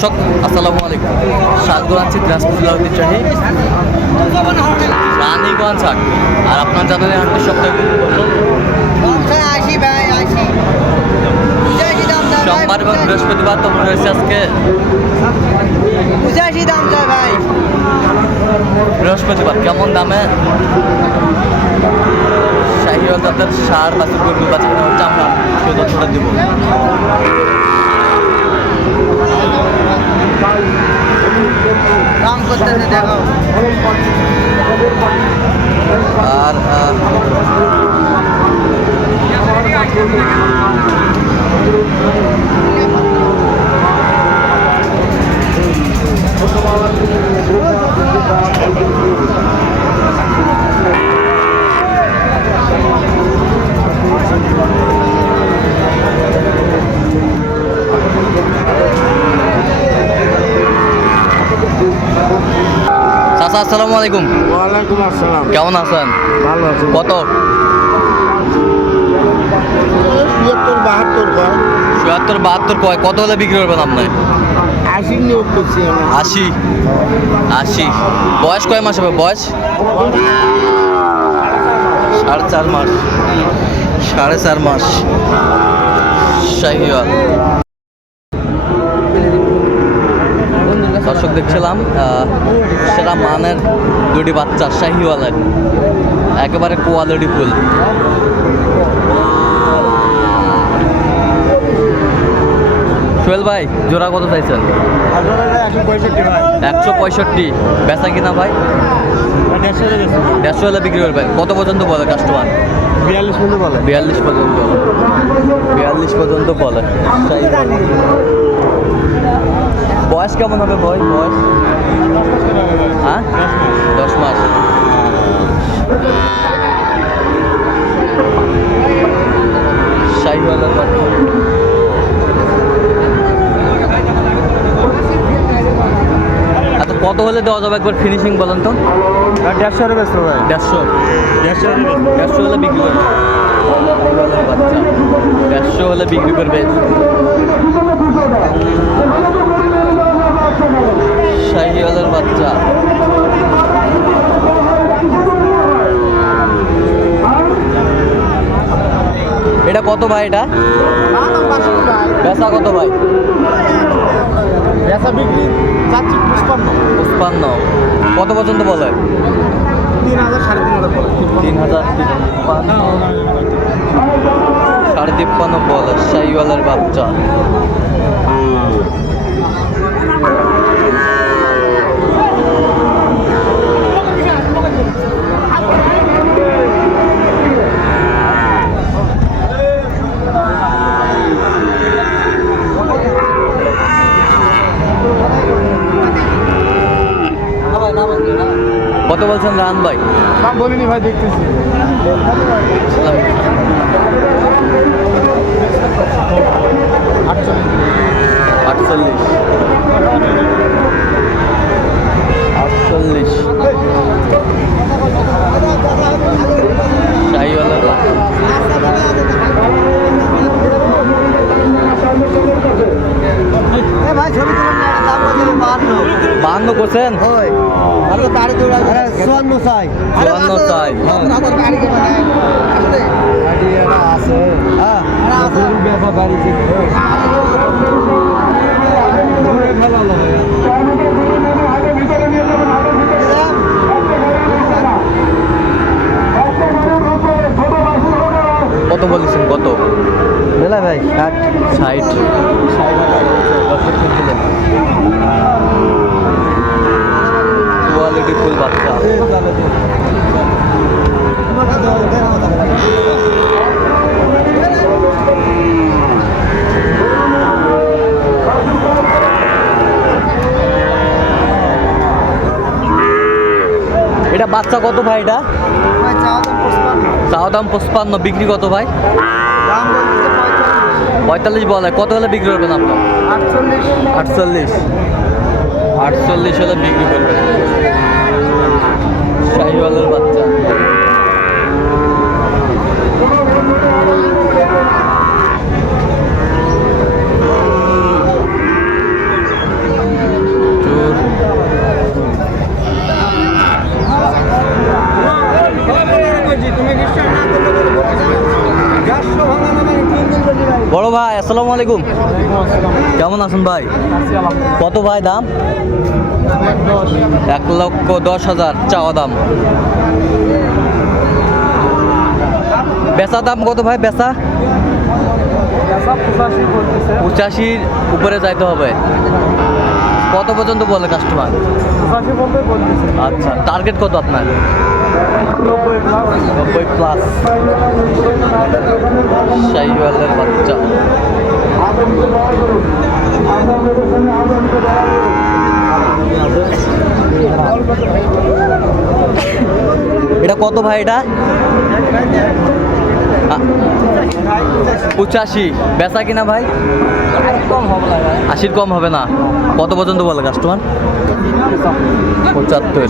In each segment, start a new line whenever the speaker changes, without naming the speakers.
দর্শক আসসালামু আলাইকুম। স্বাগত আছি দিনাজপুর ঐতিহ্যবাহী রানীগঞ্জ হাট। আর আপনার জানেন হাটটি সপ্তাহে সোমবার এবং বৃহস্পতিবার তো মনে হয়েছে আজকে।
পঁচাশি দাম চাই ভাই।
বৃহস্পতিবার কেমন দামে? শাহী অর্থাৎ সার বাছুর গরু বাছুর হচ্ছে আমরা সেই তথ্যটা দিব।
দাম করতেছে দেখাও
আর আহ, চাচা আসসালামু আলাইকুম।
ওয়ালাইকুম আসসালাম।
কেমন আছেন?
ভালো আছি।
কত?
তিয়াত্তর বাহাত্তর কয়।
চুয়াত্তর বাহাত্তর কয়। কত হলে বিক্রি করবেন আপনি?
আশি নিয়োগ করছি
আশি? আশি। বয়স কয় মাস হবে? বয়স? সাড়ে চার মাস। সাড়ে চার মাস। শাহিওয়াল দর্শক দেখছিলাম সেটা মানের দুটি বাচ্চা, শাহিওয়ালের। একেবারে কোয়ালিটি ফুল। সোহেল ভাই, জোড়া কত চাইছেন?
একশো পঁয়ষট্টি।
বেচা কিনা ভাই?
দেড়শো
হলে বিক্রি করবেন কত পর্যন্ত বলে কাস্টমার
বিয়াল্লিশ পর্যন্ত বলে।
বিয়াল্লিশ পর্যন্ত বিয়াল্লিশ পর্যন্ত বলে। বয়স কেমন হবে বয় বয়স? হ্যাঁ? দশ মাস। শাহিওয়ালের আচ্ছা কত হলে দেওয়া যাবে একবার ফিনিশিং বলেন তো?
দেড়শো বেচতে ভাই
দেড়শো।
দেড়শো
দেড়শো হলে বিক্রি করবে। দেড়শো হলে বিক্রি করবে শাহিওয়ালের বাচ্চা এটা কত ভাই এটা? বেচা কত ভাই?
বেচা বিক্রি চাচ্ছি পুষ্পান্ন
পুষ্পান্ন কত পর্যন্ত বলে?
তিন হাজার সাড়ে তিন হাজার
তিন হাজার তিপ্পান্ন। সাড়ে তিপ্পান্ন বলে সাইওয়ালের বাচ্চা। কত বলছেন রান ভাই?
দাম বলিনি ভাই দেখতেছি।
আটচল্লিশ। আটচল্লিশ।
ভাই ছবি বাহান্ন।
করছেন
হয় আর তো গাড়ি দৌড়া চুয়ান্ন চাই।
চুয়ান্ন চাই, হ্যাঁ।
আছে
কত বলেছেন কত?
বেলা ভাই ষাট।
ষাট কোয়ালিটি ফুল বাচ্চা। এটা বাচ্চা কত ভাই এটা?
চাওয়া দাম পঁচপান্ন
পঁচপান্ন বিক্রি কত ভাই? পঁয়তাল্লিশ বলে কত হলে বিক্রি করবেন আপনার?
আটচল্লিশ।
আটচল্লিশ। আটচল্লিশ হলে বিক্রি করবেন। শাহিওয়ালের বাচ্চা। বড় ভাই আসসালামু আলাইকুম। কেমন আছেন ভাই? কত ভাই দাম? এক লক্ষ দশ হাজার চাওয়া দাম। বেচা দাম কত ভাই, বেচা? পঁচাশির উপরে যাইতে হবে। কত পর্যন্ত বলে কাস্টমার আচ্ছা টার্গেট কত আপনার? নব্বই প্লাস শাহিওয়ালের বাচ্চা। এটা কত ভাই এটা? পঁচাশি। বেচা কিনা ভাই? আশির কম হবে না। কত পর্যন্ত বলে কাস্টমার পঁচাত্তর।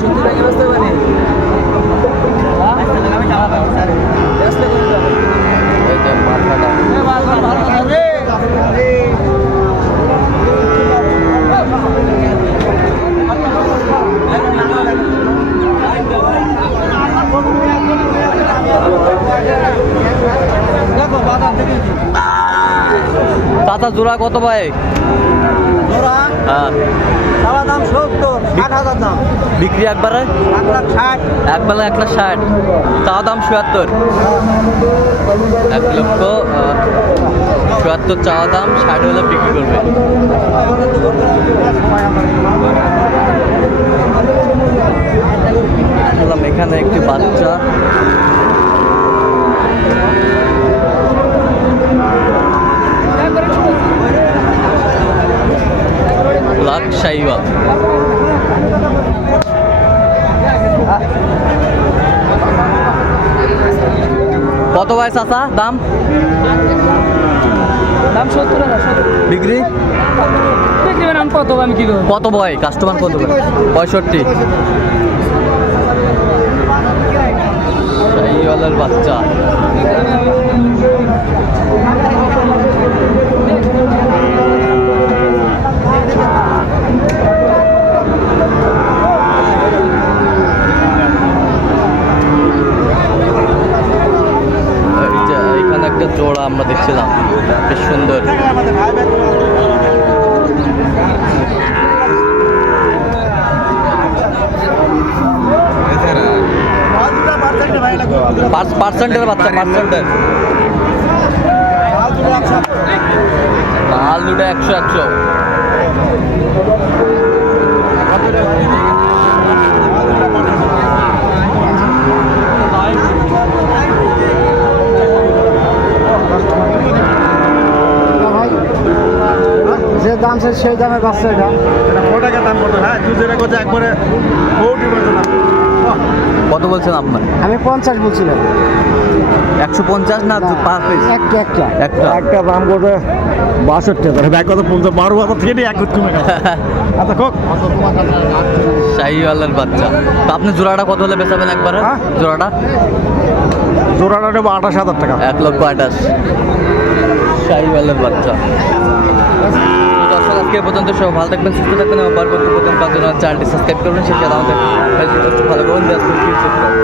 চাচা জোড়া কত ভাই? হ্যাঁ।
চাওয়া দাম সত্তর ষাট হাজার দাম।
বিক্রি একবারে?
এক লাখ ষাট।
এক বেলা এক লাখ ষাট। দাম চুয়াত্তর এক লক্ষ চুয়াত্তর চাওয়া দাম ষাট হলে বিক্রি করবে। দেখলাম এখানে একটি বাচ্চা লাখ শাহিওয়াল কত ভাই চাচা? দাম?
দাম সত্তর
বিক্রি?
আমি কত আমি কি
কত বয় কাস্টমার কত বয় পঁয়ষট্টি। শাহিওয়ালের বাচ্চা এই যে এখানে একটা জোড়া আমরা দেখছিলাম বেশ সুন্দর পার্সেন্টের বাচ্চা পার্সেন্টের মাল দুটো একশো একশো।
যে দাম সে সেই দামে পাচ্ছে এটা।
কত টাকা দাম কত? হ্যাঁ যেটা করছে একবারে না।
কত বলছেন আপনার?
আমি পঞ্চাশ বলছিলাম।
একশো পঞ্চাশ না পার পিস
একটা একটা।
একটা।
একটা দাম করবে বাষট্টি হাজার। ব্যাগ কত পঞ্চাশ? বারো হাজার থেকে এক কমে গেছে। আচ্ছা কোক
শাহিওয়ালের বাচ্চা। তো আপনি জোড়াটা কত হলে বেচাবেন একবারে?
হ্যাঁ?
জোড়াটা?
জোড়াটা নেব আঠাশ হাজার টাকা।
এক লক্ষ আঠাশ। শাহিওয়ালের বাচ্চা। আজকে পর্যন্ত সব ভালো থাকবেন, সুস্থ থাকবেন এবং পরবর্তী পর্যন্ত চ্যানেলটি সাবস্ক্রাইব করবেন। সেটা আমাদের ভালো করবেন